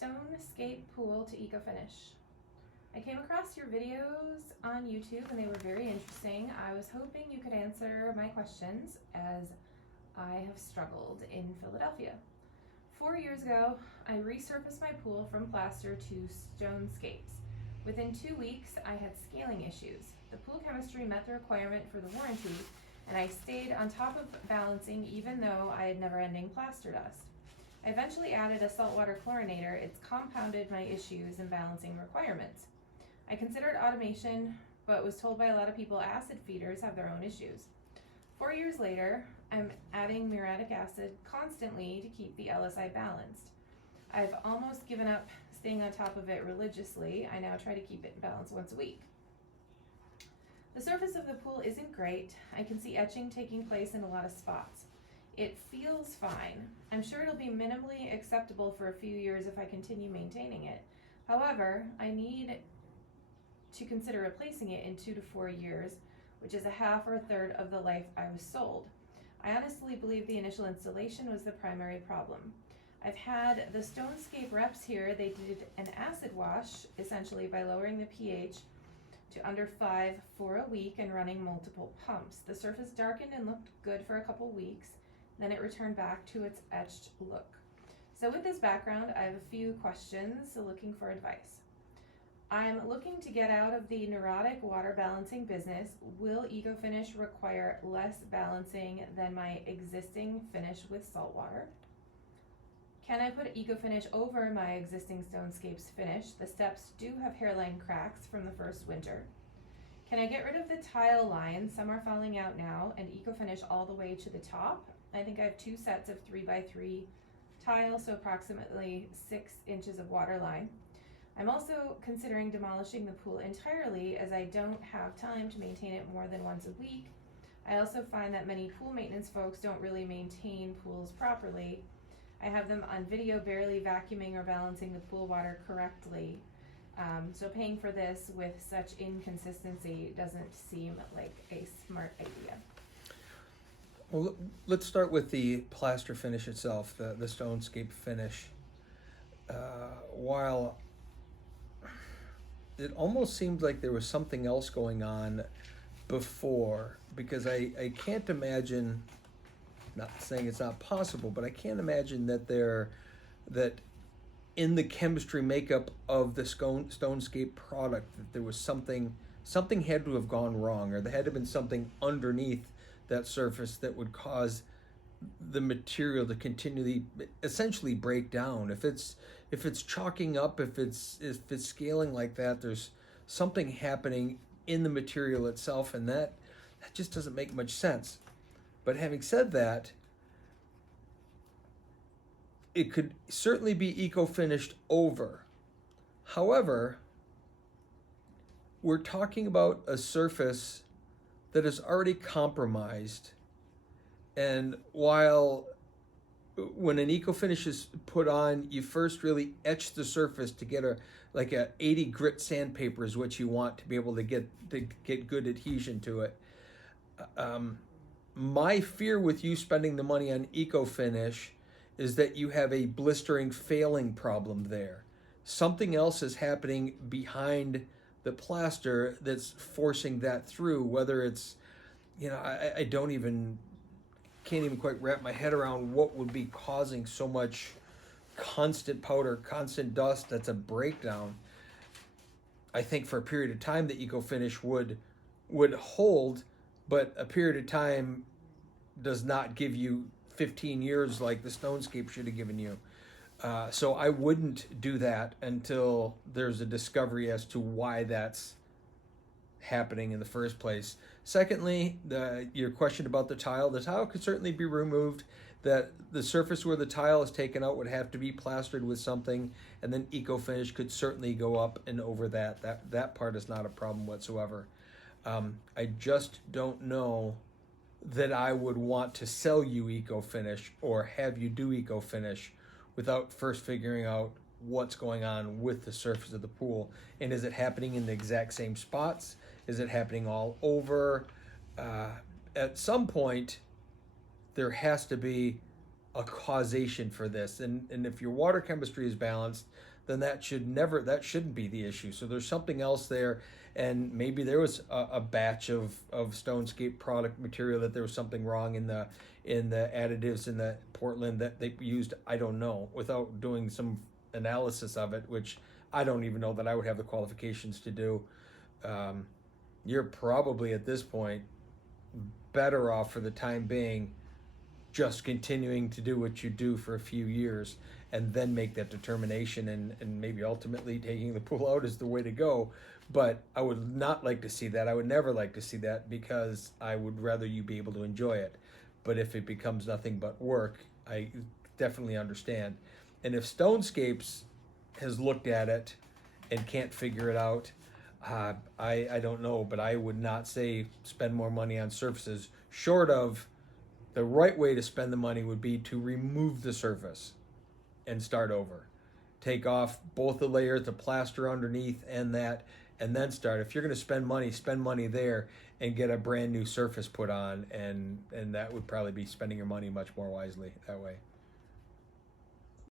Stonescape Pool to ecoFinish. I came across your videos on YouTube and they were very interesting. I was hoping you could answer my questions as I have struggled in Philadelphia. 4 years ago, I resurfaced my pool from plaster to Stonescapes. Within 2 weeks, I had scaling issues. The pool chemistry met the requirement for the warranty, and I stayed on top of balancing even though I had never-ending plaster dust. I eventually added a saltwater chlorinator. It's compounded my issues and balancing requirements. I considered automation, but was told by a lot of people acid feeders have their own issues. 4 years later, I'm adding muriatic acid constantly to keep the LSI balanced. I've almost given up staying on top of it religiously. I now try to keep it balanced once a week. The surface of the pool isn't great. I can see etching taking place in a lot of spots. It feels fine. I'm sure it'll be minimally acceptable for a few years if I continue maintaining it. However, I need to consider replacing it in 2 to 4 years, which is a half or a third of the life I was sold. I honestly believe the initial installation was the primary problem. I've had the Stonescape reps here. They did an acid wash, essentially by lowering the pH to under 5 for a week and running multiple pumps. The surface darkened and looked good for a couple weeks. Then it returned back to its etched look. So with this background, I have a few questions, looking for advice. I'm looking to get out of the neurotic water balancing business. Will ecoFinish require less balancing than my existing finish with salt water? Can I put ecoFinish over my existing Stonescapes finish? The steps do have hairline cracks from the first winter. Can I get rid of the tile lines? Some are falling out now, and ecoFinish all the way to the top. I think I have 2 sets of 3x3 tile, so approximately 6 inches of water line. I'm also considering demolishing the pool entirely as I don't have time to maintain it more than once a week. I also find that many pool maintenance folks don't really maintain pools properly. I have them on video barely vacuuming or balancing the pool water correctly. So paying for this with such inconsistency doesn't seem like a smart idea. Well, let's start with the plaster finish itself, the Stonescape finish. While it almost seemed like there was something else going on before, because I can't imagine, not saying it's not possible, but I can't imagine that in the chemistry makeup of the Stonescape product that there was something had to have gone wrong, or there had to have been something underneath that surface that would cause the material to continually essentially break down. If it's chalking up, if it's scaling like that, there's something happening in the material itself, and that just doesn't make much sense. But having said that, it could certainly be eco-finished over. However, we're talking about a surface that is already compromised, and while when an eco-finish is put on, you first really etch the surface to get a 80 grit sandpaper is what you want to be able to get good adhesion to it. My fear with you spending the money on eco-finish is that you have a blistering failing problem there. Something else is happening behind the plaster that's forcing that through, whether it's, I can't even quite wrap my head around what would be causing so much constant powder, constant dust. That's a breakdown. I think for a period of time the eco-finish would hold, but a period of time does not give you 15 years like the Stonescape should have given you. So I wouldn't do that until there's a discovery as to why that's happening in the first place. Secondly, your question about the tile could certainly be removed. That the surface where the tile is taken out would have to be plastered with something, and then eco-finish could certainly go up and over that. That part is not a problem whatsoever. I just don't know that I would want to sell you eco-finish or have you do eco-finish without first figuring out what's going on with the surface of the pool. And is it happening in the exact same spots? Is it happening all over? At some point, there has to be a causation for this. And if your water chemistry is balanced, then that shouldn't be the issue. So there's something else there, and maybe there was a batch of Stonescape product material that there was something wrong in the additives in the Portland that they used. I don't know, without doing some analysis of it, which I don't even know that I would have the qualifications to do. You're probably at this point better off for the time being just continuing to do what you do for a few years and then make that determination, and maybe ultimately taking the pool out is the way to go. But I would not like to see that. I would never like to see that, because I would rather you be able to enjoy it. But if it becomes nothing but work, I definitely understand. And if Stonescapes has looked at it and can't figure it out, I don't know, but I would not say spend more money on surfaces, short of the right way to spend the money would be to remove the surface and start over. Take off both the layers, the plaster underneath and that, and then start. If you're going to spend money there and get a brand new surface put on, and that would probably be spending your money much more wisely that way.